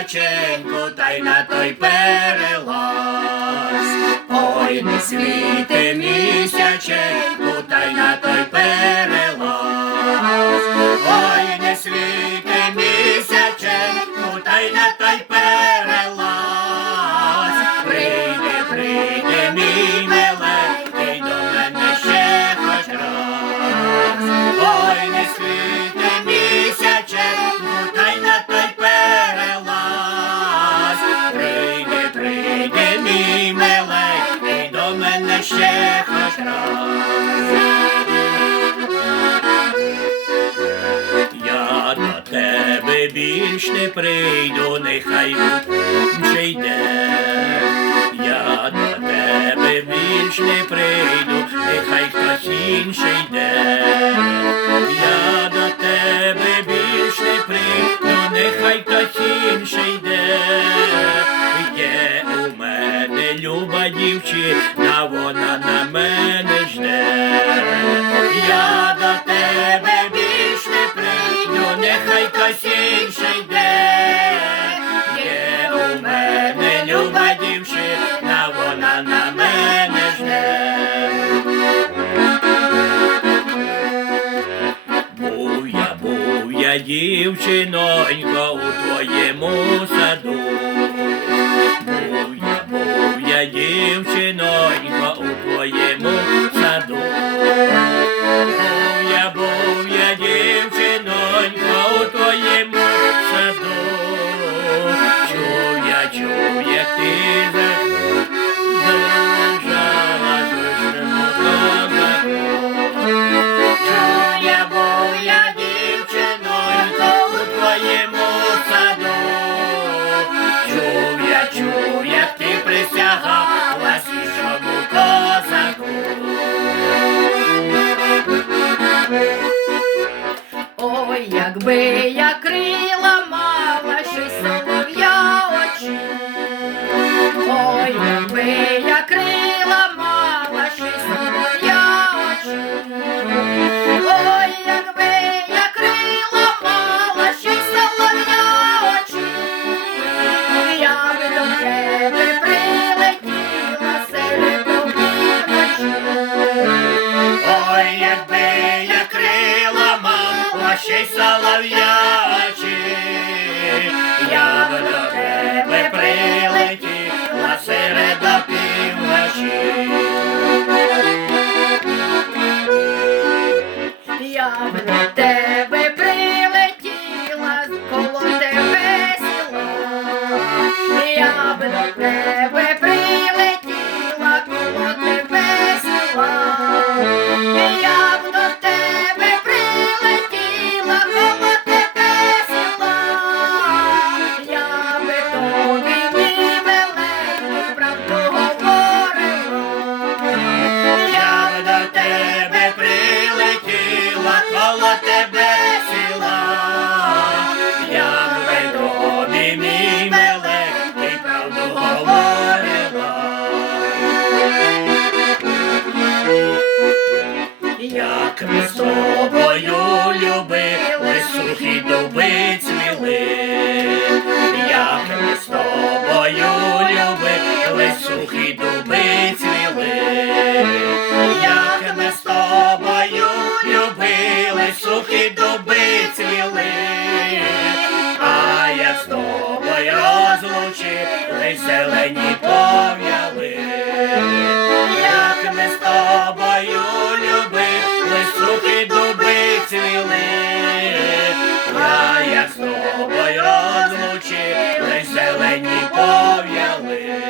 місяченьку, та й на той перелаз. Ой, не світи місяченьку, та й на той перелаз. Ой, не світи місяченьку, та й на той перелаз. Прийди, прийди, мій миленький, до мене ще хоч раз. Ой, не світи більш не прийду, нехай вже йде. Я до тебе більш не прийду, нехай хтось інший йде. Я до тебе більш не прийду, нехай хтось інший йде. Є у мене люба дівчина, вона на мене жде. Я до тебе нехай хтось інший йде. Є у мене люба дівчина, вона на мене жде. Буя, буя, дівчинонько, у твоєму саду. Буя, буя, дівчинонько, you. Ще солов'ячі, я б до тебе прилетіла серед півночі. Я до тебе любили, сухі дуби цвіли, а як з тобою розлучили, зелені пов'яли. Як ми з тобою любили, сухі цвіли, а як з тобою зелені пов'яли.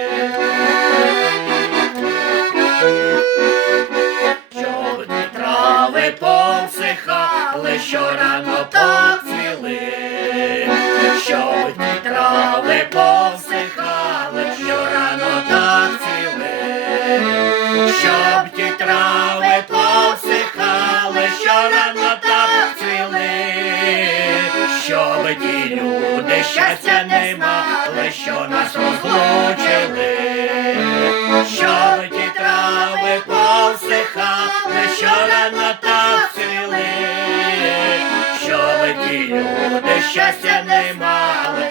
Повсихали, що рано так цвіли, щоб ті трави повсихали, що рано так цвіли, щоб ті трави повсихали, що рано так цвіли, щоб ті люди щастя не мали, що нас розлучили, щоб ті трави повсихали, що рано так цвіли, буде щастя не мали.